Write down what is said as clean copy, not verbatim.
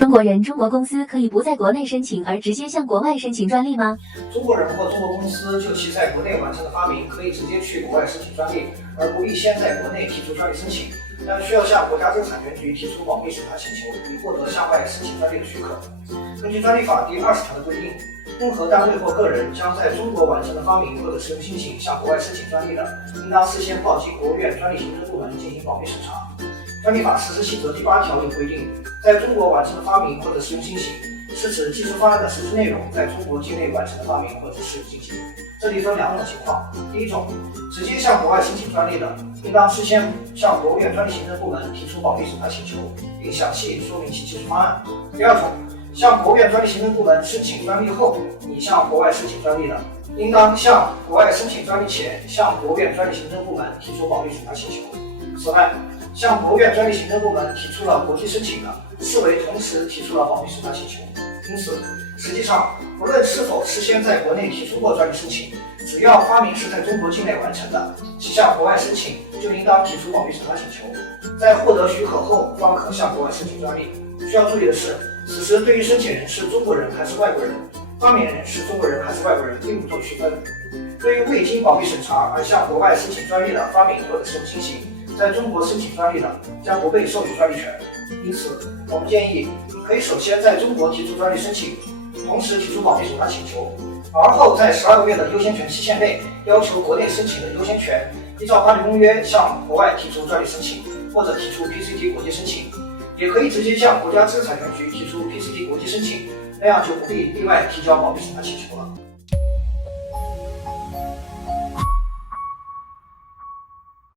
中国人、中国公司可以不在国内申请，而直接向国外申请专利吗？中国人或中国公司就其在国内完成的发明，可以直接去国外申请专利，而不必先在国内提出专利申请，但需要向国家知识产权局提出保密审查请求，以获得向外申请专利的许可。根据专利法第20条的规定，任何单位或个人将在中国完成的发明或者实用新型向国外申请专利的，应当事先报经国务院专利行政部门进行保密审查。专利法实施细则第8条有规定，在中国完成的发明或者实用新型，是指技术方案的实质内容在中国境内完成的发明或者实用新型。这里分2种情况：第一种，直接向国外申请专利的，应当事先向国务院专利行政部门提出保密审查请求，并详细说明其技术方案；第二种，向国务院专利行政部门申请专利后，拟向国外申请专利的，应当向国外申请专利前，向国务院专利行政部门提出保密审查请求。此外，向国务院专利行政部门提出了国际申请的，视为同时提出了保密审查请求。因此，实际上不论是否事先在国内提出过专利申请，只要发明是在中国境内完成的，其向国外申请就应当提出保密审查请求，在获得许可后方可向国外申请专利。需要注意的是，此时对于申请人是中国人还是外国人，发明人是中国人还是外国人并不做区分。对于未经保密审查而向国外申请专利的发明或者实用新型，在中国申请专利的将不被授予专利权。因此，我们建议可以首先在中国提出专利申请，同时提出保密审查请求，而后在12个月的优先权期限内要求国内申请的优先权依照巴黎公约向国外提出专利申请，或者提出 PCT 国际申请，也可以直接向国家知识产权局提出 PCT 国际申请，那样就不必另外提交保密审查请求了。